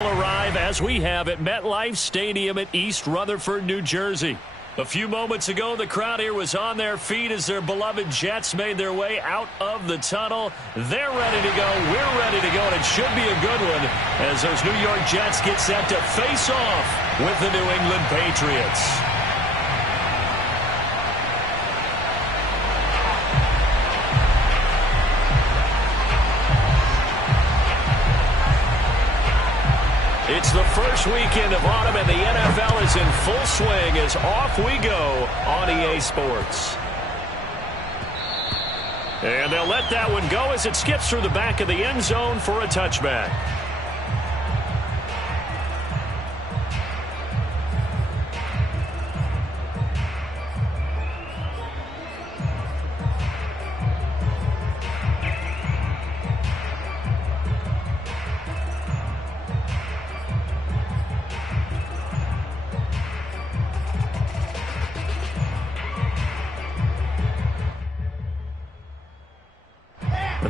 Arrive as we have at MetLife Stadium at East Rutherford, New Jersey. A few moments ago, the crowd here was on their feet as their beloved Jets made their way out of the tunnel. They're ready to go. We're ready to go, and it should be a good one as those New York Jets get set to face off with the New England Patriots. It's the first weekend of autumn, and the NFL is in full swing as off we go on EA Sports. And they'll let that one go as it skips through the back of the end zone for a touchback.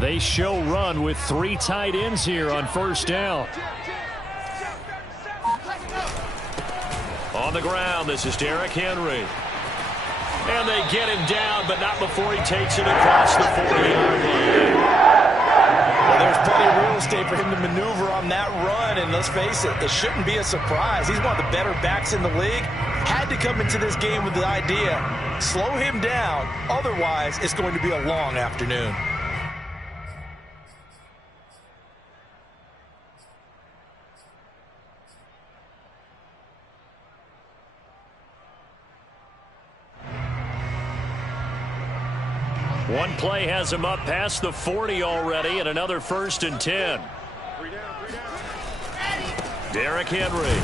They show run with 3 tight ends here on first down. On the ground, this is Derrick Henry. And they get him down, but not before he takes it across the 40-yard line. Well, there's plenty of real estate for him to maneuver on that run, and let's face it, it shouldn't be a surprise. He's one of the better backs in the league. Had to come into this game with the idea, slow him down, otherwise it's going to be a long afternoon. One play has him up past the 40 already, and another 1st and 10. Derrick Henry.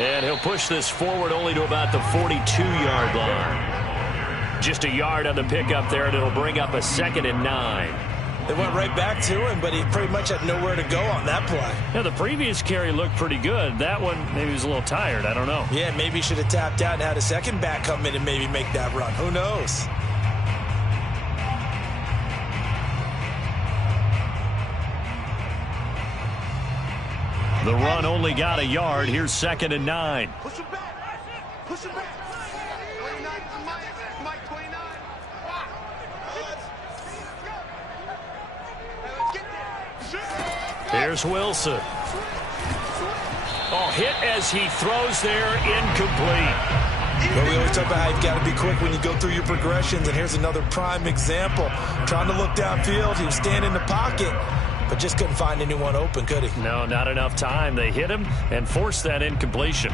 And he'll push this forward only to about the 42-yard line. Just a yard on the pickup there, and it'll bring up a 2nd and 9. They went right back to him, but he pretty much had nowhere to go on that play. Yeah, the previous carry looked pretty good. That one, maybe he was a little tired. I don't know. Yeah, maybe he should have tapped out and had a second back come in and maybe make that run. Who knows? The run only got a yard. Here's 2nd and 9. Push him back. Push him back. 29 to Mike 29. Here's Wilson. Oh, hit as he throws there, incomplete. But we always talk about how you've got to be quick when you go through your progressions, and here's another prime example. Trying to look downfield, he was standing in the pocket, but just couldn't find anyone open, could he? No, not enough time. They hit him and forced that incompletion.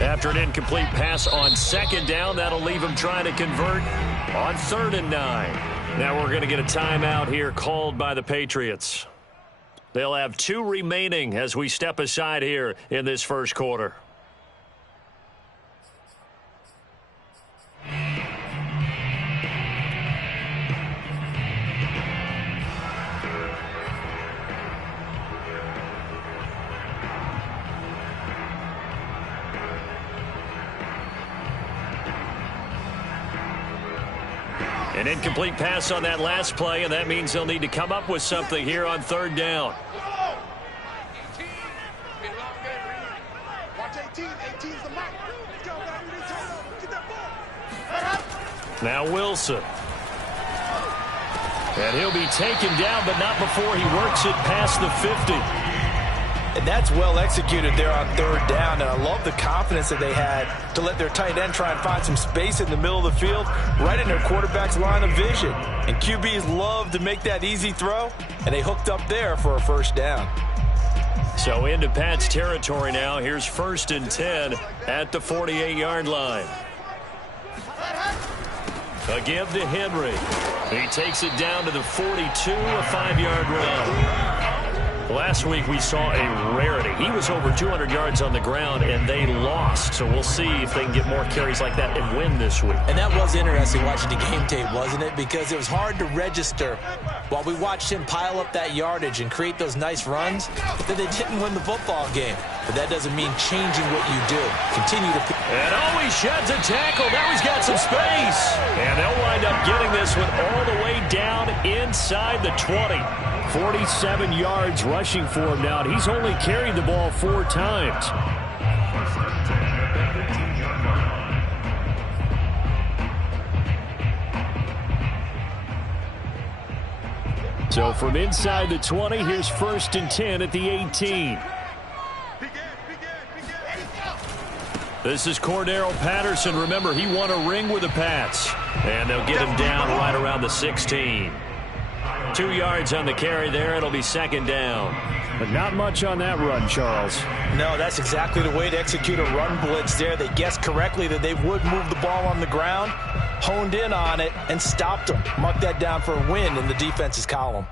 After an incomplete pass on 2nd down, that'll leave him trying to convert on 3rd and 9. Now we're going to get a timeout here called by the Patriots. They'll have 2 remaining as we step aside here in this first quarter. An incomplete pass on that last play, and that means they'll need to come up with something here on 3rd down. Now Wilson. And he'll be taken down, but not before he works it past the 50. And that's well executed there on 3rd down, and I love the confidence that they had to let their tight end try and find some space in the middle of the field, right in their quarterback's line of vision. And QBs love to make that easy throw, and they hooked up there for a 1st down. So into Pat's territory now. Here's 1st and 10 at the 48-yard line. A give to Henry. He takes it down to the 42, a 5-yard run. Last week we saw a rarity. He was over 200 yards on the ground, and they lost. So we'll see if they can get more carries like that and win this week. And that was interesting watching the game tape, wasn't it? Because it was hard to register while we watched him pile up that yardage and create those nice runs, that they didn't win the football game. But that doesn't mean changing what you do. Continue to... And he sheds a tackle. Now he's got some space. And they'll wind up getting this one all the way down inside the 20. 47 yards rushing for him now. He's only carried the ball 4 times. So from inside the 20, here's 1st and 10 at the 18. This is Cordero Patterson. Remember, he won a ring with the Pats. And they'll get him down right around the 16. 2 yards on the carry there. It'll be 2nd down. But not much on that run, Charles. No, that's exactly the way to execute a run blitz there. They guessed correctly that they would move the ball on the ground, honed in on it, and stopped them. Mark that down for a win in the defense's column.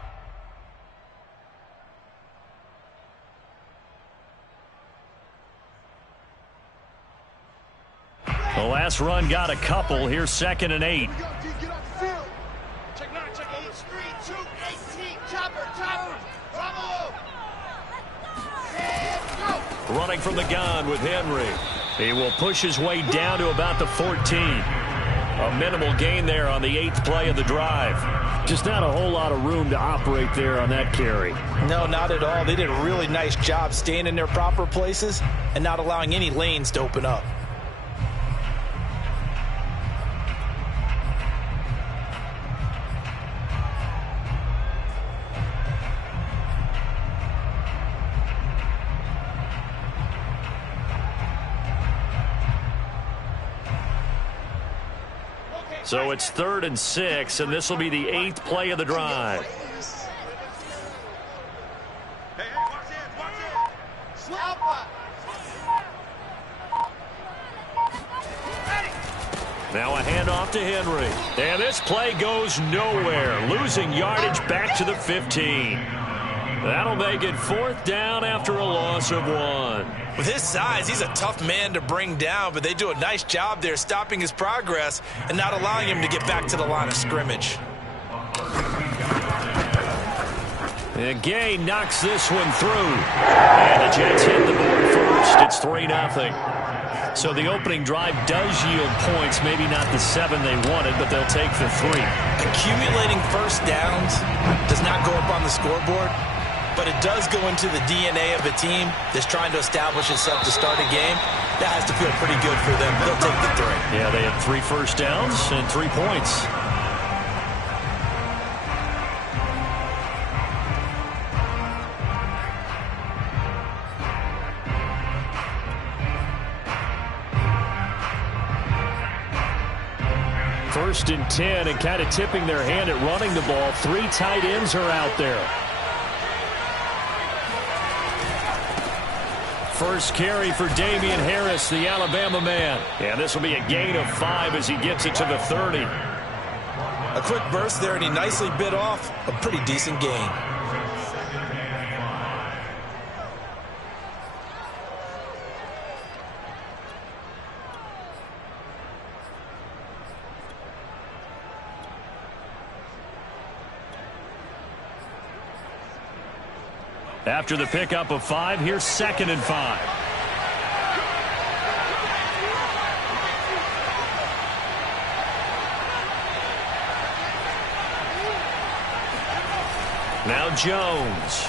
The last run got a couple. Here's 2nd and 8. Running from the gun with Henry. He will push his way down to about the 14. A minimal gain there on the 8th play of the drive. Just not a whole lot of room to operate there on that carry. No, not at all. They did a really nice job staying in their proper places and not allowing any lanes to open up. So it's 3rd and 6, and this will be the 8th play of the drive. Now a handoff to Henry. And this play goes nowhere. Losing yardage back to the 15. That'll make it 4th down after a loss of 1. With his size, he's a tough man to bring down, but they do a nice job there stopping his progress and not allowing him to get back to the line of scrimmage. And Gay knocks this one through. And the Jets hit the board first. It's 3-0. So the opening drive does yield points, maybe not the 7 they wanted, but they'll take the 3. Accumulating first downs does not go up on the scoreboard, but it does go into the DNA of a team that's trying to establish itself to start a game. That has to feel pretty good for them. They'll take the 3. Yeah, they had 3 first downs and 3 points. First and 10, and kind of tipping their hand at running the ball. 3 tight ends are out there. First carry for Damian Harris, the Alabama man. And this will be a gain of 5 as he gets it to the 30. A quick burst there, and he nicely bit off a pretty decent gain. After the pickup of 5, here's 2nd and 5. Now Jones.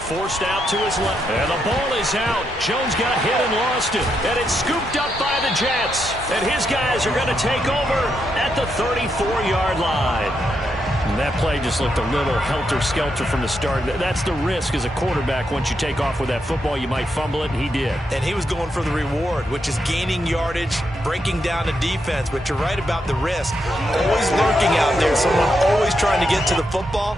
Forced out to his left. And the ball is out. Jones got hit and lost it. And it's scooped up by the Jets. And his guys are going to take over at the 34-yard line. And that play just looked a little helter-skelter from the start. That's the risk as a quarterback. Once you take off with that football, you might fumble it, and he did. And he was going for the reward, which is gaining yardage, breaking down a defense. But you're right about the risk. Always lurking out there. Someone always trying to get to the football.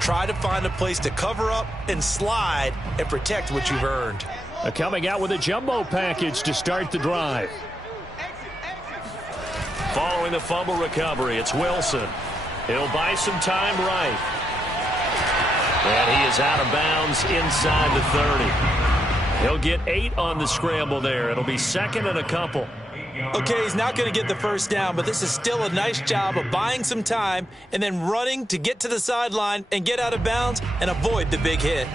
Try to find a place to cover up and slide and protect what you've earned. Coming out with a jumbo package to start the drive. Following the fumble recovery, it's Wilson. He'll buy some time right. And he is out of bounds inside the 30. He'll get 8 on the scramble there. It'll be second and a couple. Okay, he's not going to get the first down, but this is still a nice job of buying some time and then running to get to the sideline and get out of bounds and avoid the big hit.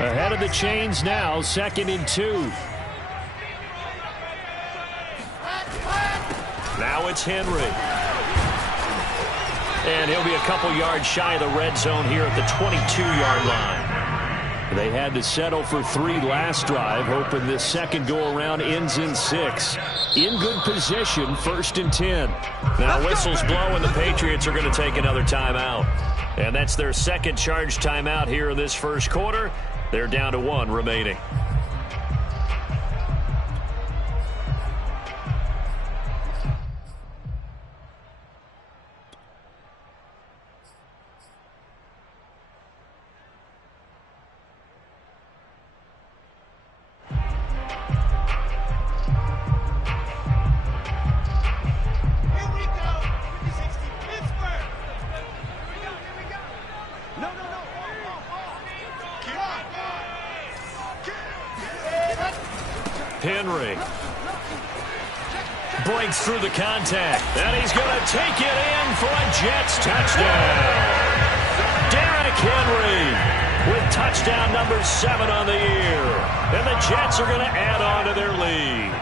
Ahead of the chains now, 2nd and 2. Now it's Henry. And he'll be a couple yards shy of the red zone here at the 22-yard line. They had to settle for 3 last drive, hoping this second go-around ends in 6. In good position, 1st and 10. Now whistles blow, and the Patriots are going to take another timeout. And that's their second charge timeout here in this first quarter. They're down to 1 remaining. Henry breaks through the contact, and he's going to take it in for a Jets touchdown. Derrick Henry with touchdown number 7 on the year, and the Jets are going to add on to their lead.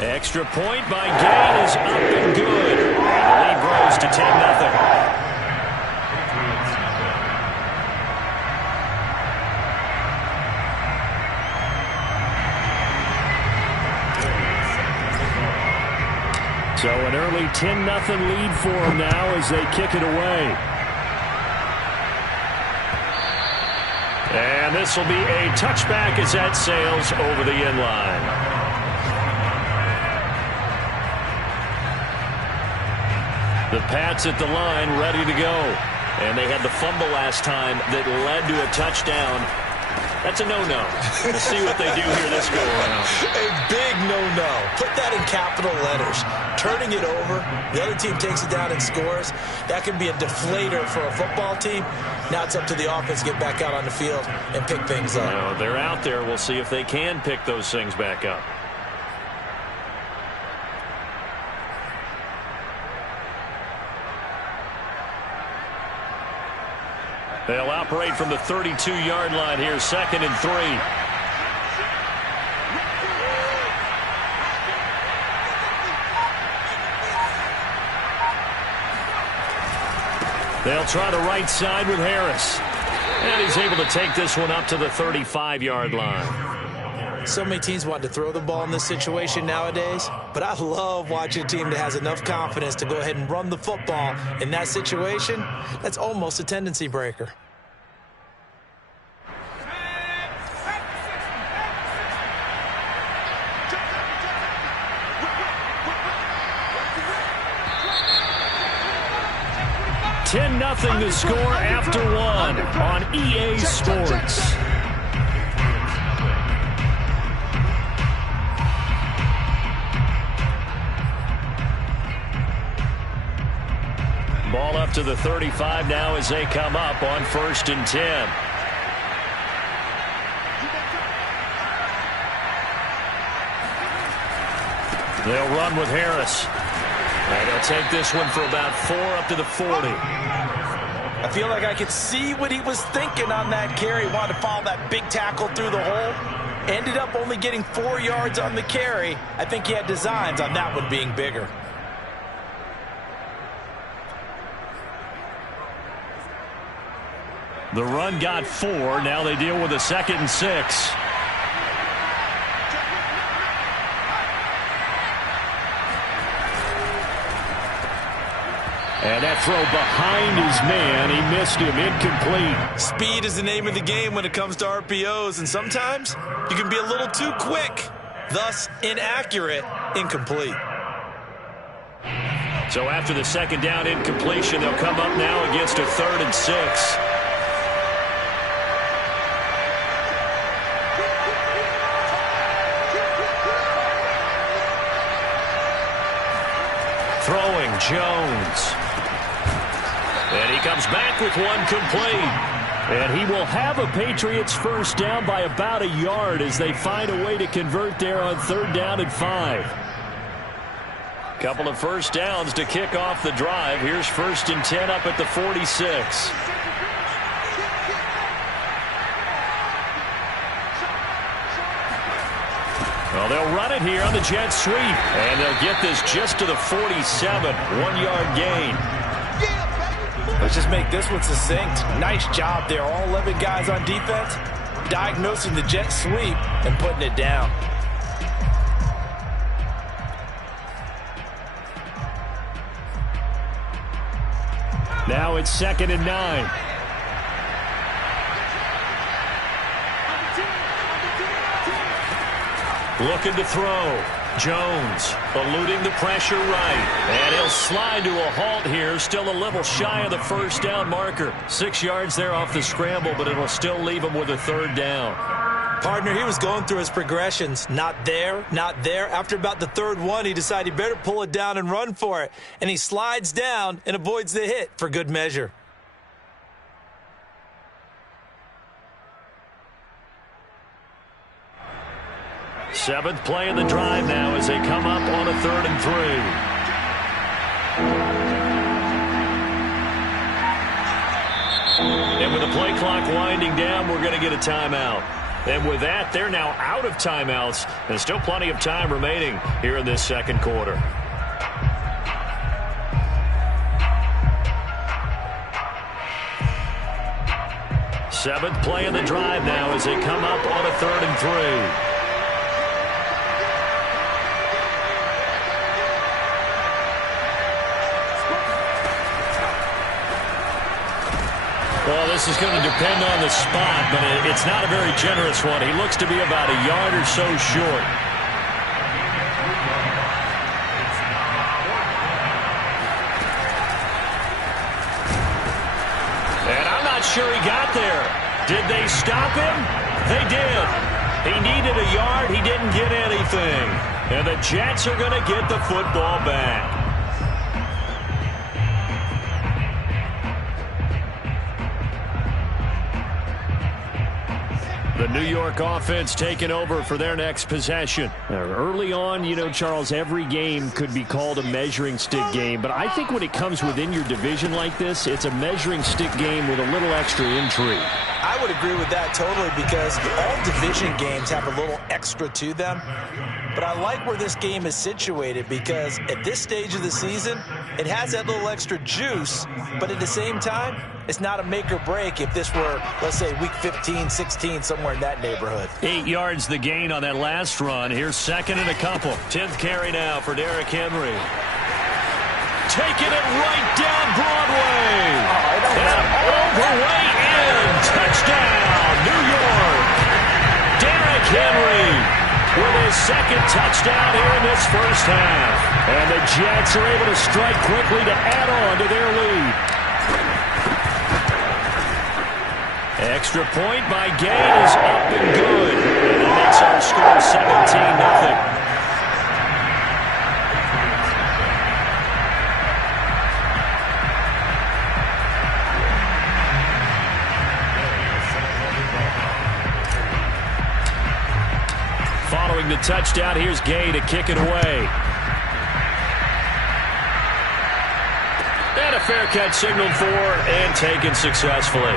Extra point by Gain is up and good. The lead grows to 10-0. So an early 10-0 lead for them now as they kick it away. And this will be a touchback as that sails over the end line. The Pats at the line ready to go. And they had the fumble last time that led to a touchdown. That's a no-no. We'll see what they do here this go-around. A big no-no. Put that in capital letters. Turning it over, the other team takes it down and scores. That can be a deflator for a football team. Now it's up to the offense to get back out on the field and pick things up. Well, they're out there. We'll see if they can pick those things back up. They'll operate from the 32-yard line here, 2nd and 3. They'll try the right side with Harris. And he's able to take this one up to the 35-yard line. So many teams want to throw the ball in this situation nowadays, but I love watching a team that has enough confidence to go ahead and run the football in that situation. That's almost a tendency breaker. Nothing to score after 1 on EA Sports. Ball up to the 35 now as they come up on 1st and 10. They'll run with Harris. And they'll take this one for about 4 up to the 40. I feel like I could see what he was thinking on that carry. Wanted to follow that big tackle through the hole. Ended up only getting 4 yards on the carry. I think he had designs on that one being bigger. The run got 4. Now they deal with a 2nd and 6. And that throw behind his man, he missed him, incomplete. Speed is the name of the game when it comes to RPOs, and sometimes you can be a little too quick, thus inaccurate, incomplete. So after the second down incompletion, they'll come up now against a 3rd and 6. Throwing Jones. And he comes back with one complete. And he will have a Patriots first down by about a yard as they find a way to convert there on 3rd down and 5. Couple of first downs to kick off the drive. Here's 1st and 10 up at the 46. Well, they'll run it here on the jet sweep. And they'll get this just to the 47. 1-yard gain. Let's just make this one succinct. Nice job there. All 11 guys on defense diagnosing the jet sweep and putting it down. Now it's 2nd and 9. Looking to throw. Jones eluding the pressure right. And he'll slide to a halt here. Still a little shy of the first down marker. 6 yards there off the scramble, but it'll still leave him with a 3rd down. Partner, he was going through his progressions. Not there, not there. After about the 3rd one, he decided he better pull it down and run for it. And he slides down and avoids the hit for good measure. Seventh play in the drive now as they come up on a 3rd and 3. And with the play clock winding down, we're going to get a timeout. And with that, they're now out of timeouts. And still plenty of time remaining here in this second quarter. Seventh play in the drive now as they come up on a 3rd and 3. Well, this is going to depend on the spot, but it's not a very generous one. He looks to be about a yard or so short. And I'm not sure he got there. Did they stop him? They did. He needed a yard. He didn't get anything. And the Jets are going to get the football back. The New York offense taking over for their next possession. Early on, you know, Charles, every game could be called a measuring stick game. But I think when it comes within your division like this, it's a measuring stick game with a little extra intrigue. I would agree with that totally because all division games have a little extra to them. But I like where this game is situated because at this stage of the season, it has that little extra juice. But at the same time, it's not a make or break if this were, let's say, week 15, 16, somewhere in that neighborhood. 8 yards the gain on that last run. Here's 2nd and a couple. 10th carry now for Derrick Henry. Taking it right down Broadway. And all the way in. Touchdown, New York. Derrick Henry with his 2nd touchdown here in this first half. And the Jets are able to strike quickly to add on to their lead. Extra point by Gay is up and good. And that makes our score 17-0. Following the touchdown, here's Gay to kick it away. And a fair catch signaled for and taken successfully.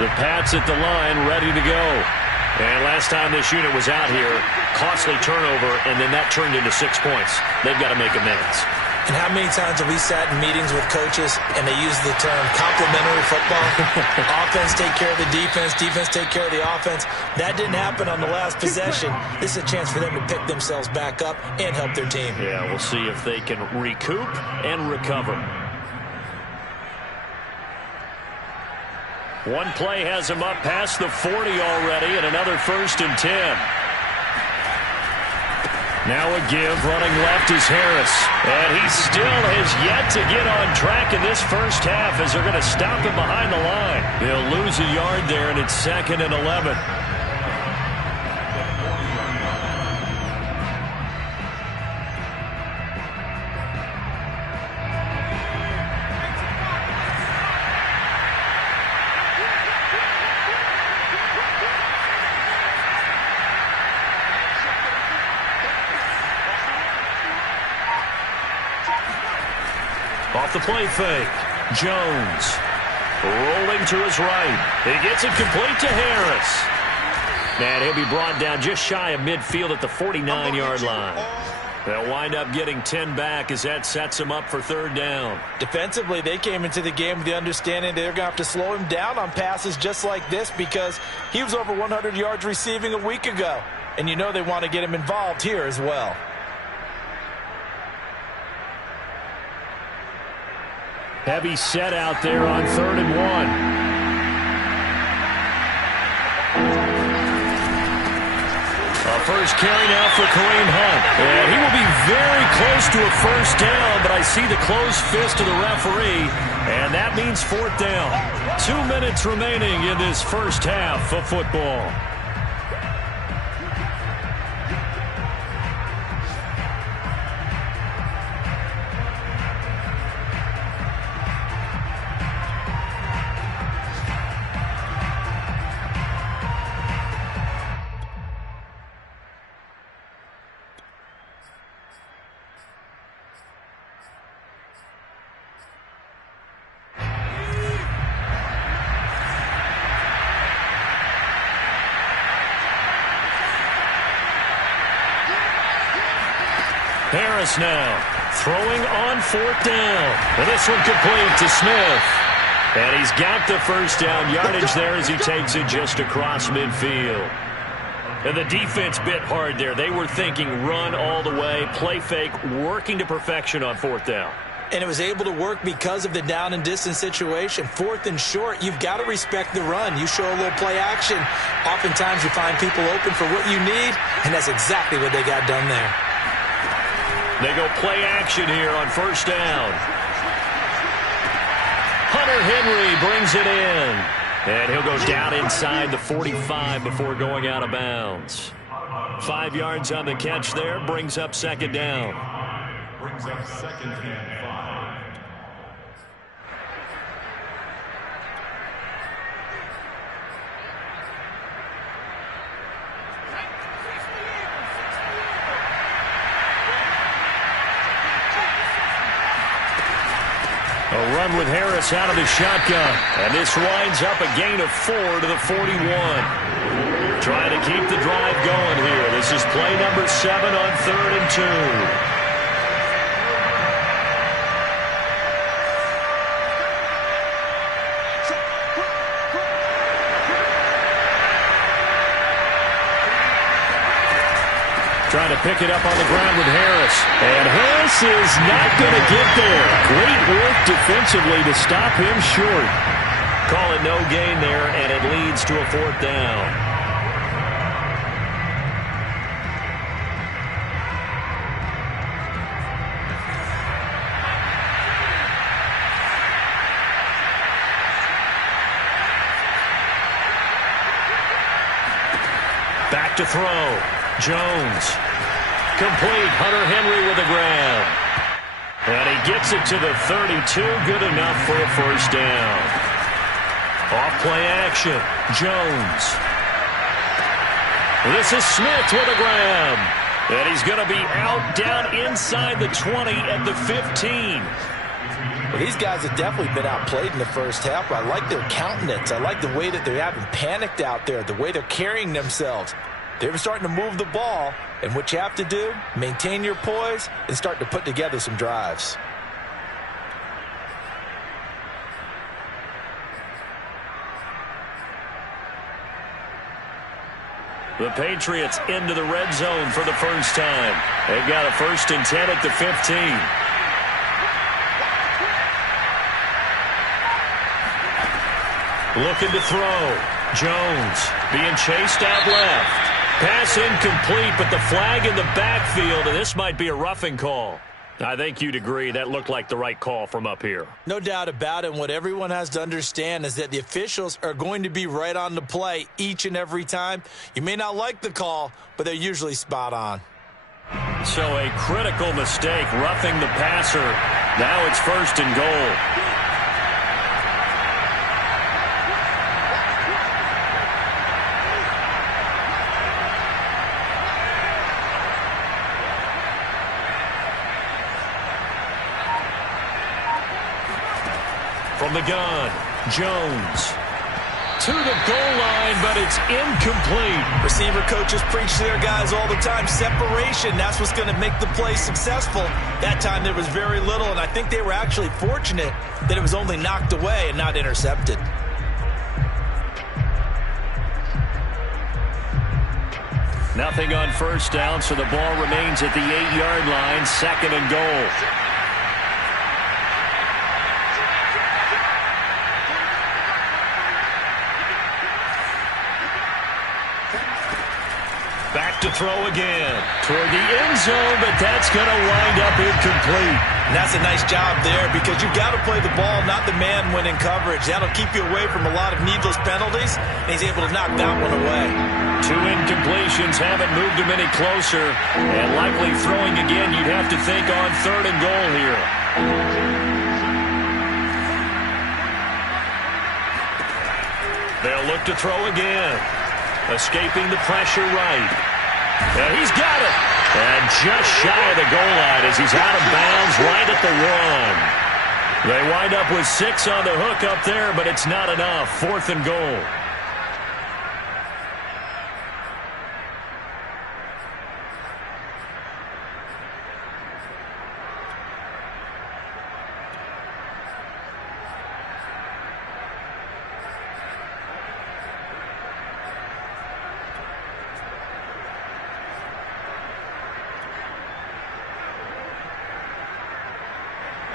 The Pats at the line, ready to go. And last time this unit was out here, costly turnover, and then that turned into 6 points. They've got to make amends. And how many times have we sat in meetings with coaches and they use the term complementary football? Offense take care of the defense, defense take care of the offense. That didn't happen on the last possession. This is a chance for them to pick themselves back up and help their team. Yeah, we'll see if they can recoup and recover. One play has him up past the 40 already, and another 1st and 10. Now a give, running left is Harris. And he still has yet to get on track in this first half as they're going to stop him behind the line. He'll lose a yard there, and it's 2nd and 11. Off the play fake, Jones rolling to his right. He gets it complete to Harris. And he'll be brought down just shy of midfield at the 49-yard line. They'll wind up getting 10 back as that sets him up for 3rd down. Defensively, they came into the game with the understanding they're going to have to slow him down on passes just like this because he was over 100 yards receiving a week ago. And you know they want to get him involved here as well. Heavy set out there on 3rd and 1. A first carry now for Kareem Hunt. And he will be very close to a 1st down, but I see the closed fist of the referee, and that means 4th down. 2 minutes remaining in this first half of football. Harris now throwing on 4th down. And this one complete to Smith. And he's got the 1st down yardage there as he takes it just across midfield. And the defense bit hard there. They were thinking run all the way, play fake, working to perfection on 4th down. And it was able to work because of the down and distance situation. 4th and short, you've got to respect the run. You show a little play action. Oftentimes you find people open for what you need, and that's exactly what they got done there. They go play action here on 1st down. Hunter Henry brings it in. And he'll go down inside the 45 before going out of bounds. 5 yards on the catch there, brings up 2nd down. Brings up 2nd and 5. A run with Harris out of the shotgun. And this winds up a gain of 4 to the 41. Trying to keep the drive going here. This is play number 7 on 3rd and 2. Trying to pick it up on the ground with Harris. And Harris is not going to get there. Great work defensively to stop him short. Call it no gain there, and it leads to a 4th down. Back to throw. Jones. Complete. Hunter Henry with a grab. And he gets it to the 32. Good enough for a 1st down. Off play action. Jones. This is Smith with a grab. And he's going to be out down inside the 20 at the 15. Well, these guys have definitely been outplayed in the first half. I like their countenance. I like the way that they haven't panicked out there, the way they're carrying themselves. They're starting to move the ball, and what you have to do, maintain your poise and start to put together some drives. The Patriots into the red zone for the first time. They've got a 1st and 10 at the 15. Looking to throw. Jones being chased out left. Pass incomplete, but the flag in the backfield, and this might be a roughing call. I think you'd agree that looked like the right call from up here. No doubt about it. And what everyone has to understand is that the officials are going to be right on the play each and every time. You may not like the call, but they're usually spot on. So a critical mistake, roughing the passer. Now it's 1st and goal. From the gun, Jones to the goal line, but it's incomplete. Receiver coaches preach to their guys all the time. Separation, that's what's going to make the play successful. That time there was very little, and I think they were actually fortunate that it was only knocked away and not intercepted. Nothing on 1st down, so the ball remains at the 8-yard line, 2nd and goal. Back to throw again. Toward the end zone, but that's going to wind up incomplete. And that's a nice job there because you've got to play the ball, not the man when in coverage. That'll keep you away from a lot of needless penalties, and he's able to knock that one away. 2 incompletions haven't moved him any closer, and likely throwing again, you'd have to think on 3rd and goal here. They'll look to throw again. Escaping the pressure right. And he's got it. And just shy of the goal line as he's out of bounds right at the 1. They wind up with 6 on the hook up there, but it's not enough. 4th and goal.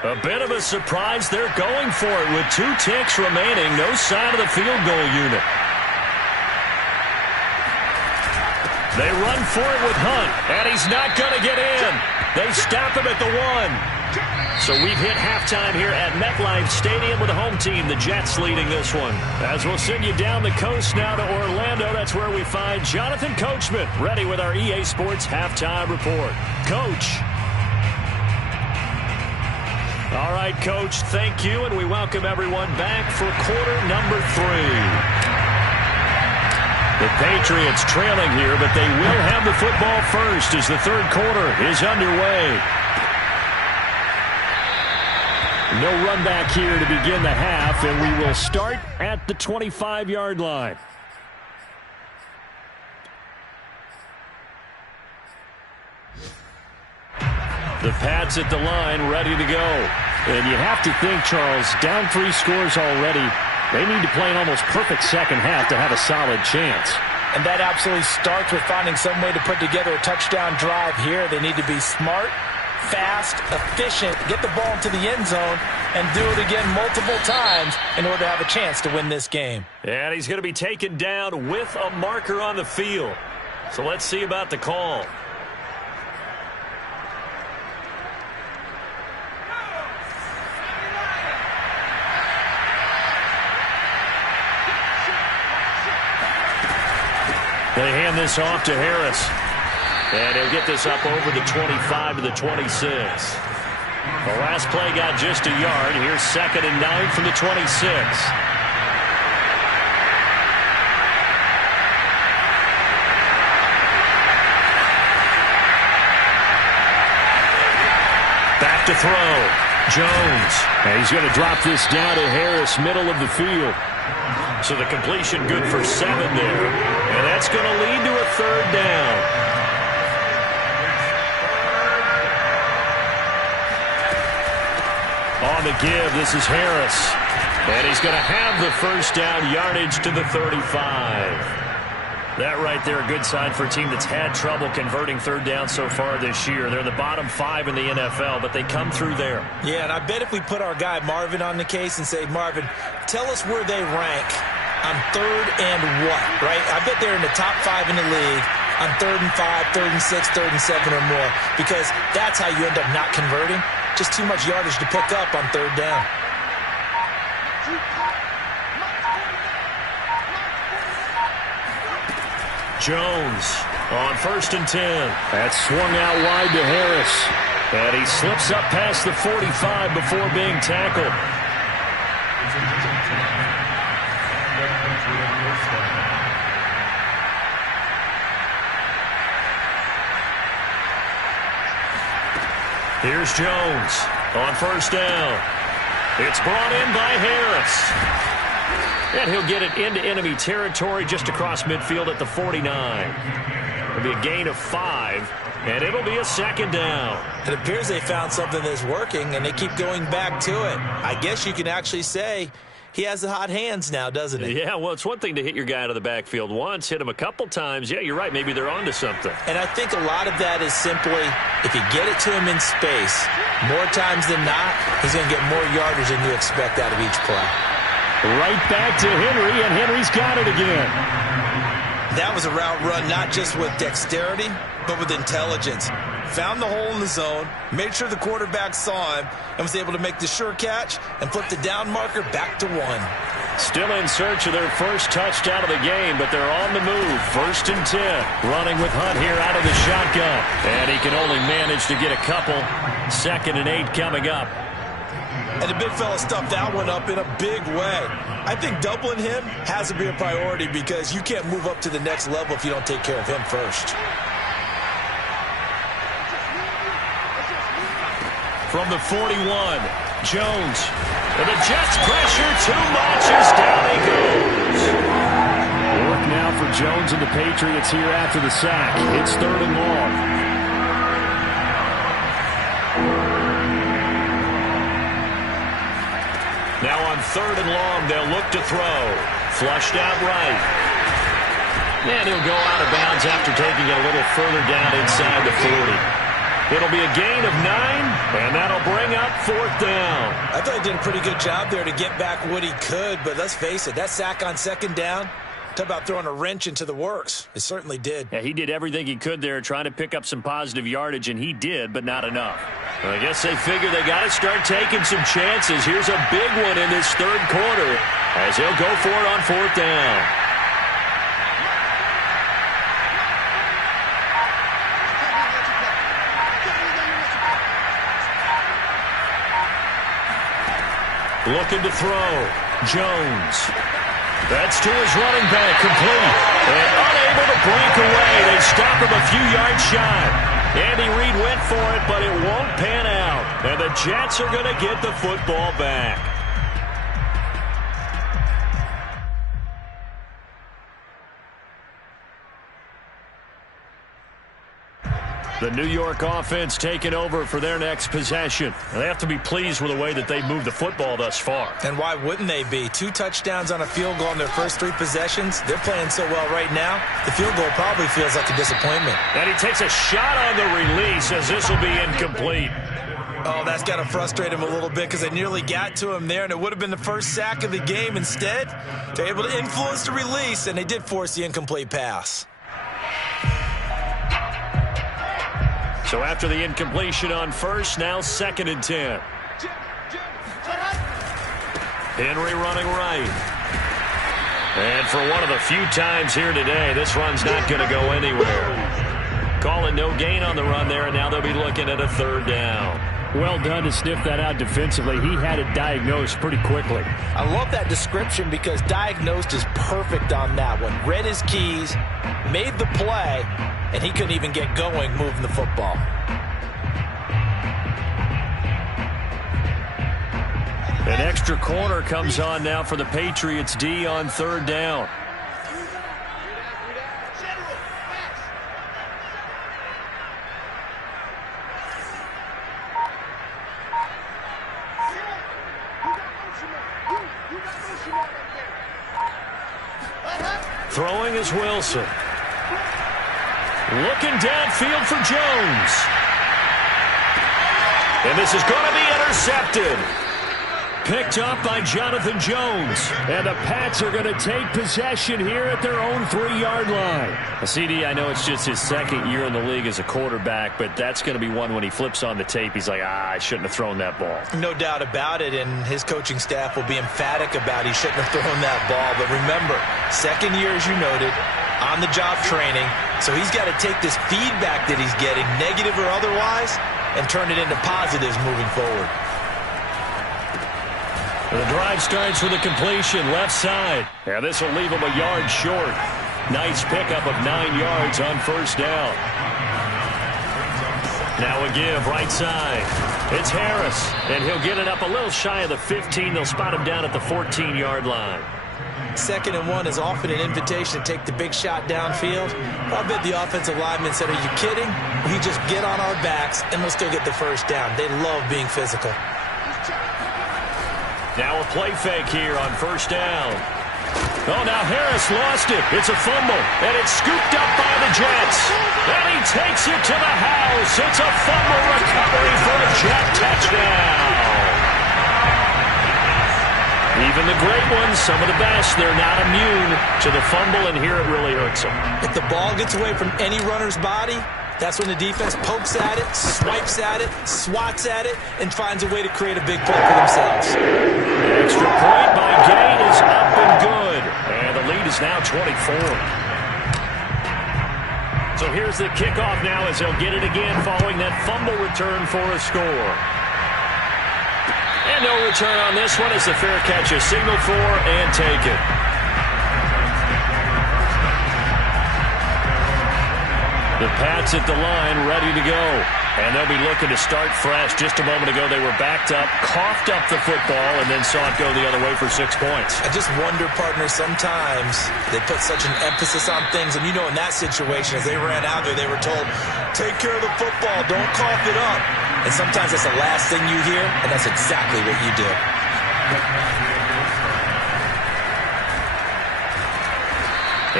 A bit of a surprise. They're going for it with 2 ticks remaining. No sign of the field goal unit. They run for it with Hunt, and he's not going to get in. They stop him at the 1. So we've hit halftime here at MetLife Stadium with the home team, the Jets, leading this one. As we'll send you down the coast now to Orlando, that's where we find Jonathan Coachman, ready with our EA Sports halftime report. Coach. All right, Coach, thank you, and we welcome everyone back for quarter number 3. The Patriots trailing here, but they will have the football first as the 3rd quarter is underway. No run back here to begin the half, and we will start at the 25-yard line. The Pats at the line, ready to go. And you have to think, Charles, down 3 scores already. They need to play an almost perfect second half to have a solid chance. And that absolutely starts with finding some way to put together a touchdown drive here. They need to be smart, fast, efficient, get the ball into the end zone, and do it again multiple times in order to have a chance to win this game. And he's going to be taken down with a marker on the field. So let's see about the call. They hand this off to Harris. And he'll get this up over the 25 to the 26. The last play got just a yard. Here's 2nd and 9 from the 26. Back to throw. Jones. And he's going to drop this down to Harris, middle of the field. So the completion good for 7 there. And that's going to lead to a 3rd down. On the give, this is Harris. And he's going to have the 1st down, yardage to the 35. That right there, a good sign for a team that's had trouble converting third down so far this year. They're in the bottom 5 in the NFL, but they come through there. Yeah, and I bet if we put our guy Marvin on the case and say, Marvin, tell us where they rank on third and what, right? I bet they're in the top 5 in the league on 3rd and 5, 3rd and 6, 3rd and 7 or more, because that's how you end up not converting. Just too much yardage to pick up on third down. Jones on 1st and 10. That swung out wide to Harris. And he slips up past the 45 before being tackled. Here's Jones on 1st down. It's brought in by Harris. And he'll get it into enemy territory just across midfield at the 49. It'll be a gain of 5, and it'll be a 2nd down. It appears they found something that's working, and they keep going back to it. I guess you can actually say he has the hot hands now, doesn't he? Yeah, well, it's one thing to hit your guy out of the backfield once, hit him a couple times. Yeah, you're right. Maybe they're onto something. And I think a lot of that is simply if you get it to him in space, more times than not, he's going to get more yardage than you expect out of each play. Right back to Henry, and Henry's got it again. That was a route run not just with dexterity, but with intelligence. Found the hole in the zone, made sure the quarterback saw him, and was able to make the sure catch and flip the down marker back to 1. Still in search of their first touchdown of the game, but they're on the move. 1st and 10. Running with Hunt here out of the shotgun. And he can only manage to get a couple. 2nd and 8 coming up. And the big fella stuffed that one up in a big way. I think doubling him has to be a priority because you can't move up to the next level if you don't take care of him first. From the 41, Jones. And the Jets pressure too much as down he goes. Work now for Jones and the Patriots here after the sack. It's 3rd and long. Now on 3rd and long, they'll look to throw. Flushed out right. And he'll go out of bounds after taking it a little further down inside the 40. It'll be a gain of 9, and that'll bring up 4th down. I thought he did a pretty good job there to get back what he could, but let's face it, that sack on 2nd down, talk about throwing a wrench into the works. It certainly did. Yeah, he did everything he could there trying to pick up some positive yardage, and he did, but not enough. Well, I guess they figure they got to start taking some chances. Here's a big one in this 3rd quarter as he'll go for it on 4th down. Looking to throw. Jones. That's to his running back, complete. And unable to break away. They stop him a few yards shy. Andy Reid went for it, but it won't pan out. And the Jets are going to get the football back. The New York offense taking over for their next possession. And they have to be pleased with the way that they've moved the football thus far. And why wouldn't they be? 2 touchdowns on a field goal in their first 3 possessions. They're playing so well right now, the field goal probably feels like a disappointment. And he takes a shot on the release as this will be incomplete. Oh, that's got to frustrate him a little bit because they nearly got to him there, and it would have been the first sack of the game. Instead, they're able to influence the release, and they did force the incomplete pass. So after the incompletion on 1st, now 2nd and 10. Henry running right. And for one of the few times here today, this run's not going to go anywhere. Calling no gain on the run there, and now they'll be looking at a 3rd down. Well done to sniff that out defensively. He had it diagnosed pretty quickly. I love that description because diagnosed is perfect on that one. Read his keys, made the play, and he couldn't even get going moving the football. An extra corner comes on now for the Patriots D on 3rd down. Throwing is Wilson. Looking downfield for Jones. And this is going to be intercepted. Picked up by Jonathan Jones. And the Pats are going to take possession here at their own 3-yard line. CD, I know it's just his second year in the league as a quarterback, but that's going to be one when he flips on the tape. He's like, I shouldn't have thrown that ball. No doubt about it, and his coaching staff will be emphatic about he shouldn't have thrown that ball. But remember, second year, as you noted, on-the-job training, so he's got to take this feedback that he's getting, negative or otherwise, and turn it into positives moving forward. The drive starts with a completion left side. Yeah, this will leave him a yard short. Nice pickup of 9 yards on first down. Now a give right side. It's Harris, and he'll get it up a little shy of the 15. They'll spot him down at the 14-yard line. 2nd and 1 is often an invitation to take the big shot downfield. I bet the offensive lineman said, are you kidding? We just get on our backs, and we'll still get the first down. They love being physical. Now a play fake here on first down. Oh, now Harris lost it. It's a fumble, and it's scooped up by the Jets. And he takes it to the house. It's a fumble recovery for a Jet touchdown. Even the great ones, some of the best, they're not immune to the fumble, and here it really hurts them. If the ball gets away from any runner's body, that's when the defense pokes at it, swipes at it, swats at it, and finds a way to create a big play for themselves. The extra point by Gay is up and good. And the lead is now 24. So here's the kickoff now as they'll get it again following that fumble return for a score. And no return on this one as the fair catch is signaled for and taken. The Pats at the line ready to go. And they'll be looking to start fresh. Just a moment ago, they were backed up, coughed up the football, and then saw it go the other way for 6 points. I just wonder, partner, sometimes they put such an emphasis on things. And you know, in that situation, as they ran out there, they were told, take care of the football, don't cough it up. And sometimes that's the last thing you hear, and that's exactly what you do.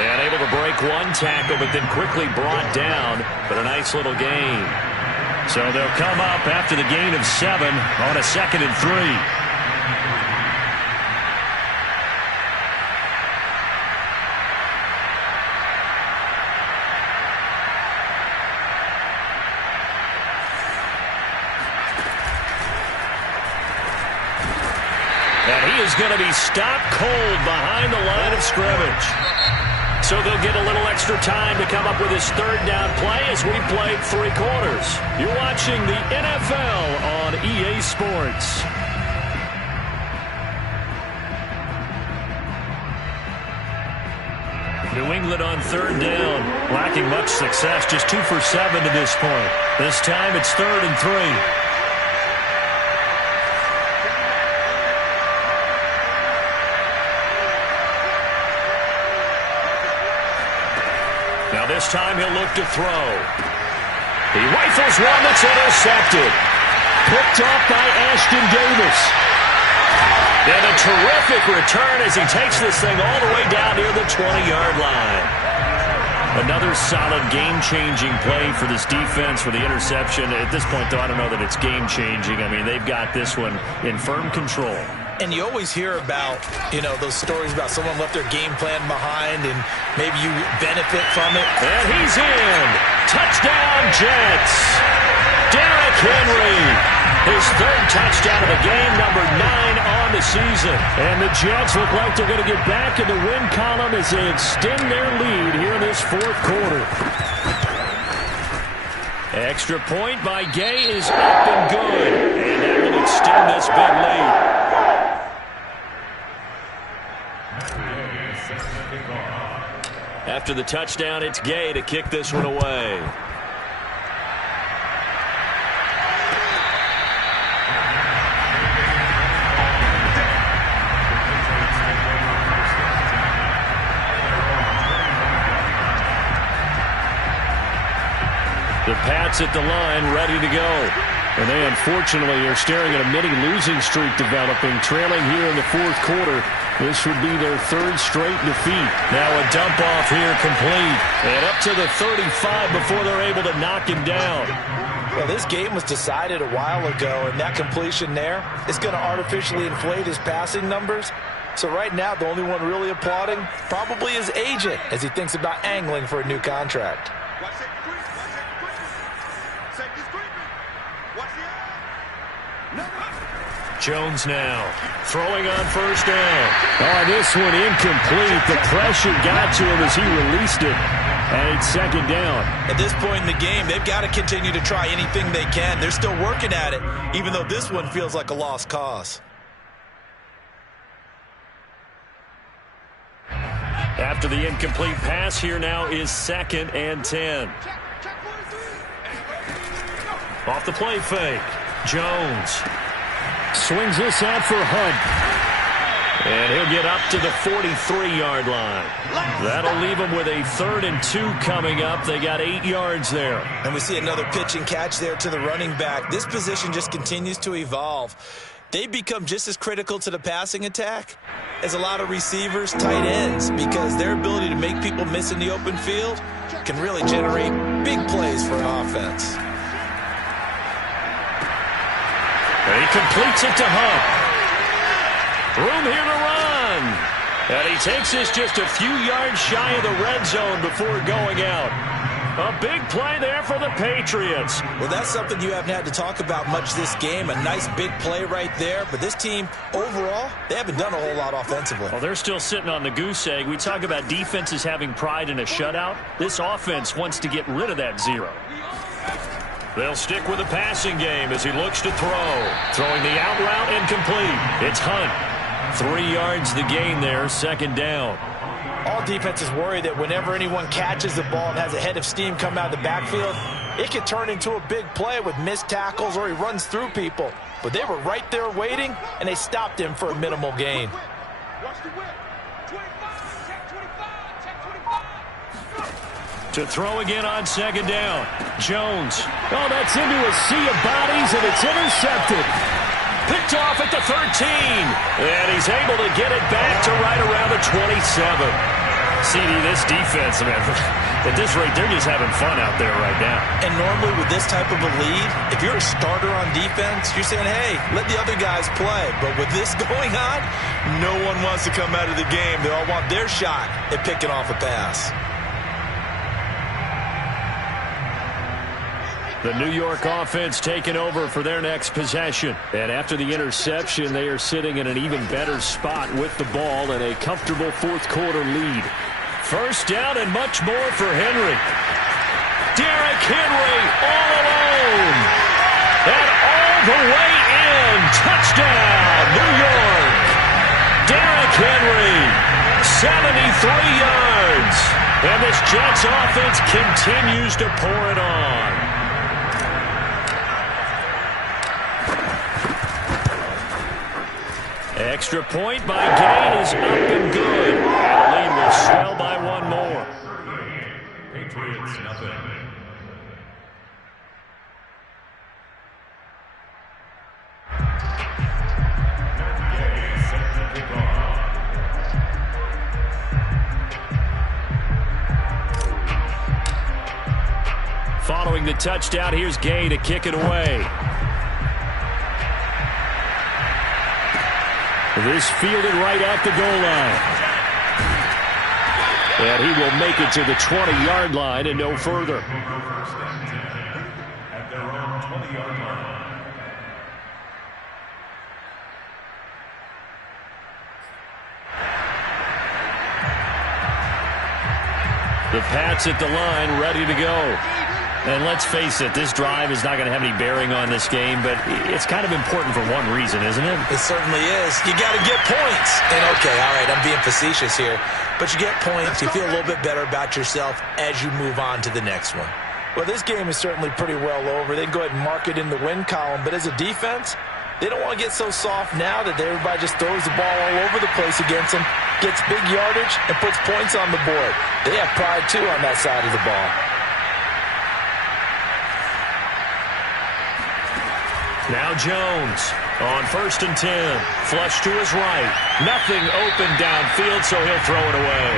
And able to break one tackle, but then quickly brought down. But a nice little gain. So they'll come up after the gain of 7 on a 2nd and 3. And he is going to be stopped cold behind the line of scrimmage. So they'll get a little extra time to come up with his 3rd down play as we played 3 quarters. You're watching the NFL on EA Sports. New England on 3rd down. Lacking much success, just 2 for 7 to this point. This time it's 3rd and 3. Now this time he'll look to throw. He rifles one that's intercepted. Picked off by Ashton Davis. And a terrific return as he takes this thing all the way down near the 20-yard line. Another solid game-changing play for this defense for the interception. At this point, though, I don't know that it's game-changing. I mean, they've got this one in firm control. And you always hear about, you know, those stories about someone left their game plan behind and maybe you benefit from it. And he's in. Touchdown, Jets. Derrick Henry. His 3rd touchdown of the game, number 9 on the season. And the Jets look like they're going to get back in the win column as they extend their lead here in this 4th quarter. Extra point by Gay is up and good. And that will extend this big lead. After the touchdown, it's Gay to kick this one away. The Pats at the line, ready to go. And they unfortunately are staring at a mini losing streak developing, trailing here in the 4th quarter This would be their third straight defeat. Now a dump off here complete. And up to the 35 before they're able to knock him down. Well, this game was decided a while ago, and that completion there is going to artificially inflate his passing numbers. So right now, the only one really applauding probably his agent as he thinks about angling for a new contract. Jones now throwing on first down. Oh, this one incomplete. The pressure got to him as he released it. And it's second down. At this point in the game, they've got to continue to try anything they can. They're still working at it, even though this one feels like a lost cause. After the incomplete pass, here now is 2nd and 10. Off the play fake. Jones swings this out for Hunt. And he'll get up to the 43-yard line. That'll leave him with a 3rd and 2 coming up. They got 8 yards there. And we see another pitch and catch there to the running back. This position just continues to evolve. They become just as critical to the passing attack as a lot of receivers, tight ends, because their ability to make people miss in the open field can really generate big plays for an offense. And he completes it to Hunt. Room here to run. And he takes this just a few yards shy of the red zone before going out. A big play there for the Patriots. Well, that's something you haven't had to talk about much this game. A nice big play right there. But this team, overall, they haven't done a whole lot offensively. Well, they're still sitting on the goose egg. We talk about defenses having pride in a shutout. This offense wants to get rid of that 0. They'll stick with the passing game as he looks to throw. Throwing the out route incomplete. It's Hunt. 3 yards the gain there, 2nd down. All defenses worry that whenever anyone catches the ball and has a head of steam come out of the backfield, it could turn into a big play with missed tackles or he runs through people. But they were right there waiting, and they stopped him for a minimal gain. To throw again on 2nd down. Jones. Oh, that's into a sea of bodies, and it's intercepted. Picked off at the 13. And he's able to get it back to right around the 27. CD, this defense, man, at this rate, they're just having fun out there right now. And normally with this type of a lead, if you're a starter on defense, you're saying, hey, let the other guys play. But with this going on, no one wants to come out of the game. They all want their shot at picking off a pass. The New York offense taking over for their next possession. And after the interception, they are sitting in an even better spot with the ball and a comfortable 4th quarter lead. First down and much more for Henry. Derrick Henry all alone. And all the way in. Touchdown, New York. Derrick Henry, 73 yards. And this Jets offense continues to pour it on. Extra point by Gain is up and good. And the lead will swell by 1 more. Patriots nothing. Following the touchdown, here's Gay to kick it away. This fielded right at the goal line. And he will make it to the 20-yard line and no further. At their own 20-yard line. The Pats at the line, ready to go. And let's face it, this drive is not going to have any bearing on this game, but it's kind of important for one reason, isn't it? It certainly is. You got to get points. And, okay, all right, I'm being facetious here. But you get points, you feel a little bit better about yourself as you move on to the next one. Well, this game is certainly pretty well over. They can go ahead and mark it in the win column. But as a defense, they don't want to get so soft now that everybody just throws the ball all over the place against them, gets big yardage, and puts points on the board. They have pride, too, on that side of the ball. Now Jones on 1st and 10. Flush to his right. Nothing open downfield, so he'll throw it away.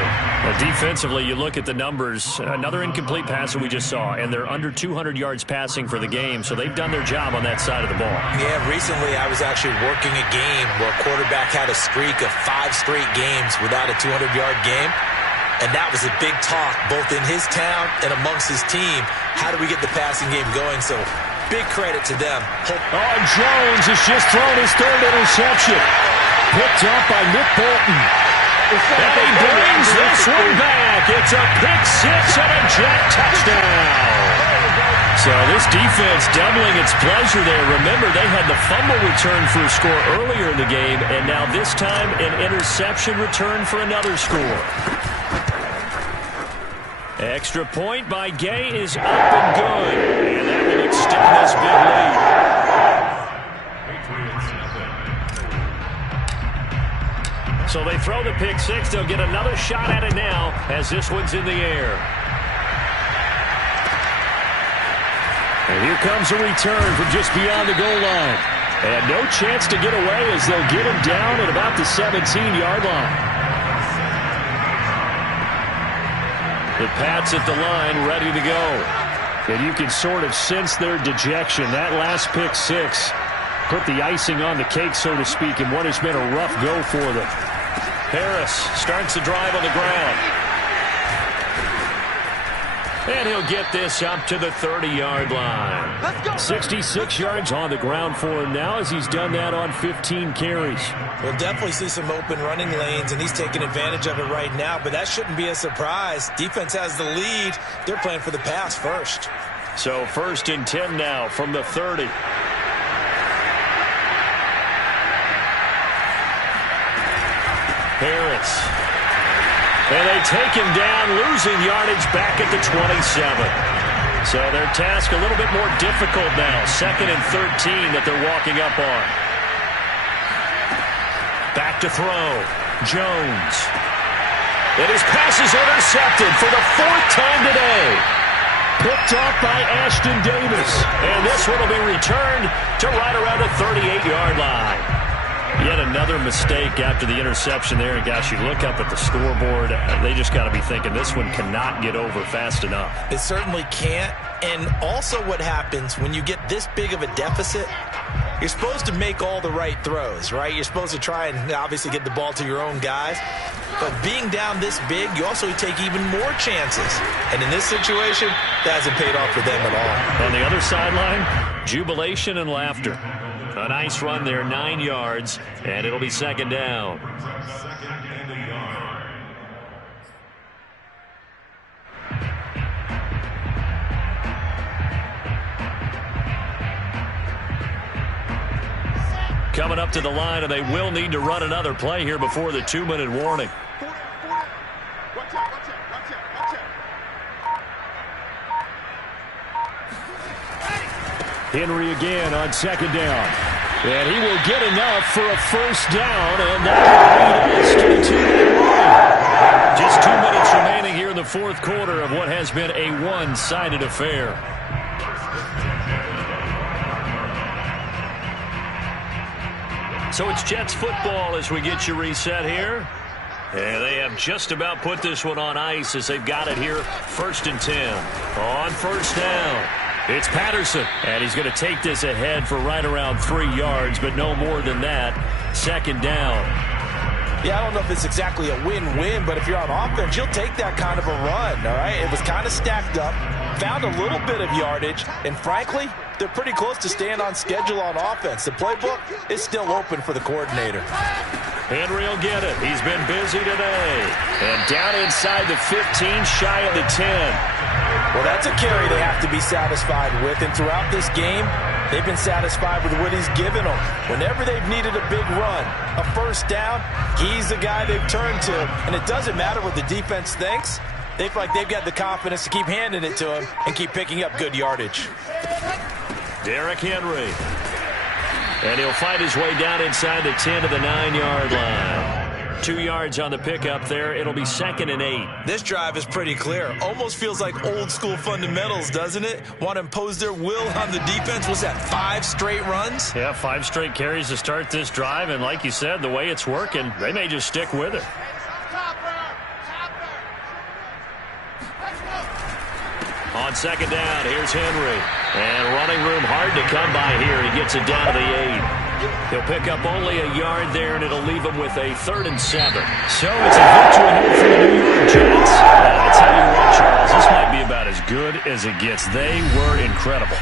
Well, defensively, you look at the numbers. Another incomplete pass that we just saw, and they're under 200 yards passing for the game, so they've done their job on that side of the ball. Yeah, recently I was actually working a game where a quarterback had a streak of 5 straight games without a 200-yard game. And that was a big talk, both in his town and amongst his team. How do we get the passing game going? So big credit to them. Jones has just thrown his 3rd interception. Picked up by Nick Bolton. And he brings this one back. It's a pick 6 and a Jet touchdown. So this defense doubling its pleasure there. Remember, they had the fumble return for a score earlier in the game, and now this time an interception return for another score. Extra point by Gay is up and good. And that will extend this big lead. So they throw the pick 6. They'll get another shot at it now as this one's in the air. And here comes a return from just beyond the goal line. And no chance to get away as they'll get him down at about the 17-yard line. The Pats at the line, ready to go. And you can sort of sense their dejection. That last pick 6 put the icing on the cake, so to speak, in what has been a rough go for them. Harris starts the drive on the ground. And he'll get this up to the 30-yard line. 66 yards on the ground for him now as he's done that on 15 carries. We'll definitely see some open running lanes, and he's taking advantage of it right now, but that shouldn't be a surprise. Defense has the lead. They're playing for the pass first. So 1st and 10 now from the 30. Harris. And they take him down, losing yardage back at the 27. So their task a little bit more difficult now. 2nd and 13 that they're walking up on. Back to throw. Jones. And his pass is intercepted for the 4th time today. Picked off by Ashton Davis. And this one will be returned to right around the 38-yard line. Yet another mistake after the interception there. And gosh, you look up at the scoreboard, they just got to be thinking this one cannot get over fast enough. It certainly can't. And also what happens when you get this big of a deficit, you're supposed to make all the right throws, right? You're supposed to try and obviously get the ball to your own guys. But being down this big, you also take even more chances. And in this situation, that hasn't paid off for them at all. On the other sideline, jubilation and laughter. A nice run there, 9 yards, and it'll be 2nd down. Coming up to the line, and they will need to run another play here before the 2-minute warning. Henry again on 2nd down. And he will get enough for a 1st down, and that will lead us to the 2-minute warning. Just 2 minutes remaining here in the 4th quarter of what has been a one-sided affair. So it's Jets football as we get you reset here. And they have just about put this one on ice as they've got it here. 1st and 10 on 1st down. It's Patterson, and he's going to take this ahead for right around 3 yards, but no more than that. 2nd down. Yeah, I don't know if it's exactly a win-win, but if you're on offense, you'll take that kind of a run, all right? It was kind of stacked up, found a little bit of yardage, and frankly, they're pretty close to staying on schedule on offense. The playbook is still open for the coordinator. Henry will get it. He's been busy today. And down inside the 15, shy of the 10. Well, that's a carry they have to be satisfied with. And throughout this game, they've been satisfied with what he's given them. Whenever they've needed a big run, a 1st down, he's the guy they've turned to. And it doesn't matter what the defense thinks. They feel like they've got the confidence to keep handing it to him and keep picking up good yardage. Derrick Henry. And he'll fight his way down inside the 10 to the 9-yard line. 2 yards on the pickup there. It'll be 2nd and 8. This drive is pretty clear. Almost feels like old school fundamentals, doesn't it? Want to impose their will on the defense. What's that, 5 straight runs? Yeah, 5 straight carries to start this drive. And like you said, the way it's working, they may just stick with it. On 2nd down, here's Henry. And running room hard to come by here. He gets it down to the 8. He'll pick up only a yard there, and it'll leave him with a 3rd and 7. So it's a victory here for the New York Jets. I'll tell you what, Charles, this might be about as good as it gets. They were incredible.